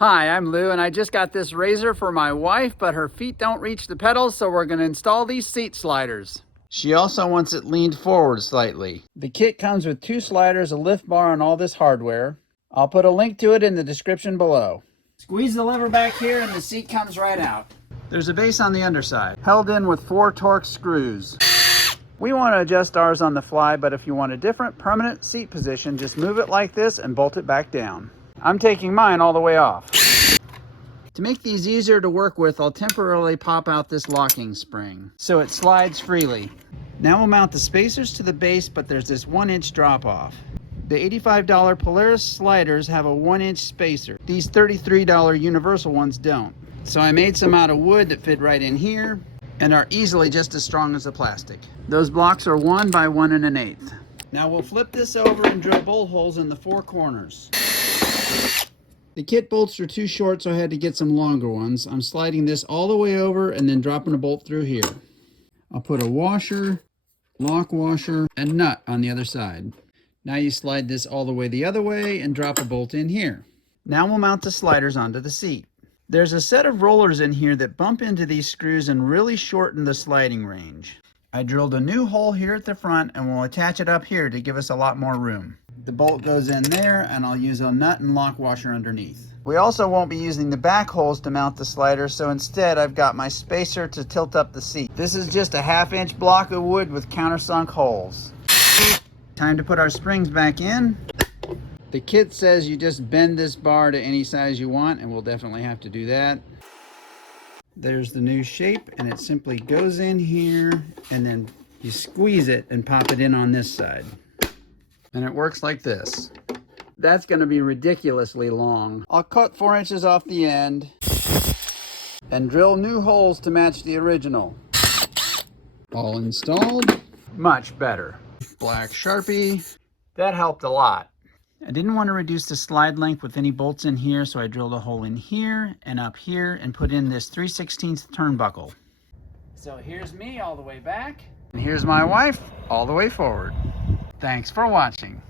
Hi, I'm Lou, and I just got this RZR for my wife, but her feet don't reach the pedals, so we're going to install these seat sliders. She also wants it leaned forward slightly. The kit comes with 2 sliders, a lift bar, and all this hardware. I'll put a link to it in the description below. Squeeze the lever back here and the seat comes right out. There's a base on the underside, held in with 4 Torx screws. We want to adjust ours on the fly, but if you want a different permanent seat position, just move it like this and bolt it back down. I'm taking mine all the way off. To make these easier to work with, I'll temporarily pop out this locking spring so it slides freely. Now we'll mount the spacers to the base, but there's this 1-inch drop off. The $85 Polaris sliders have a 1-inch spacer. These $33 universal ones don't. So I made some out of wood that fit right in here and are easily just as strong as the plastic. Those blocks are 1 by 1 1/8. Now we'll flip this over and drill bolt holes in the 4 corners. The kit bolts are too short, so I had to get some longer ones. I'm sliding this all the way over and then dropping a bolt through here. I'll put a washer, lock washer, and nut on the other side. Now you slide this all the other way and drop a bolt in here. Now we'll mount the sliders onto the seat. There's a set of rollers in here that bump into these screws and really shorten the sliding range. I drilled a new hole here at the front and we'll attach it up here to give us a lot more room. The bolt goes in there and I'll use a nut and lock washer underneath. We also won't be using the back holes to mount the slider, so instead I've got my spacer to tilt up the seat. This is just a 1/2-inch block of wood with countersunk holes. Time to put our springs back in. The kit says you just bend this bar to any size you want, and we'll definitely have to do that. There's the new shape, and it simply goes in here and then you squeeze it and pop it in on this side. And it works like this. That's going to be ridiculously long. I'll cut 4 inches off the end and drill new holes to match the original. All installed. Much better. Black Sharpie. That helped a lot. I didn't want to reduce the slide length with any bolts in here, so I drilled a hole in here and up here and put in this 3/16 turnbuckle. So here's me all the way back, and here's my wife all the way forward. Thanks for watching.